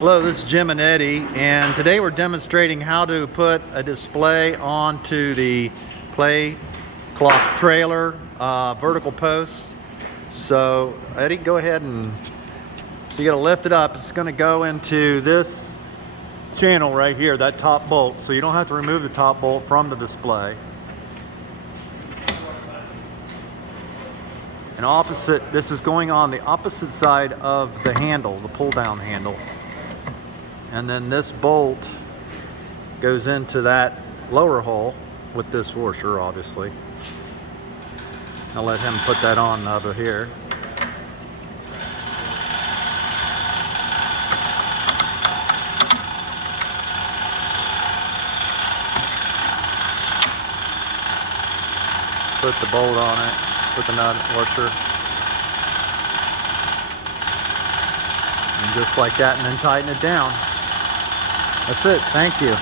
Hello, this is Jim and Eddie, and today we're demonstrating how to put a display onto the play clock trailer vertical post. So Eddie, go ahead and you got to lift it up. It's going to go into this channel right here, that top bolt, so you don't have to remove the top bolt from the display. And this is going on the opposite side of the handle, the pull down handle. And then this bolt goes into that lower hole with this washer, obviously. I'll let him put that on over here. Put the bolt on it, put the nut washer. And just like that, and then tighten it down. That's it. Thank you.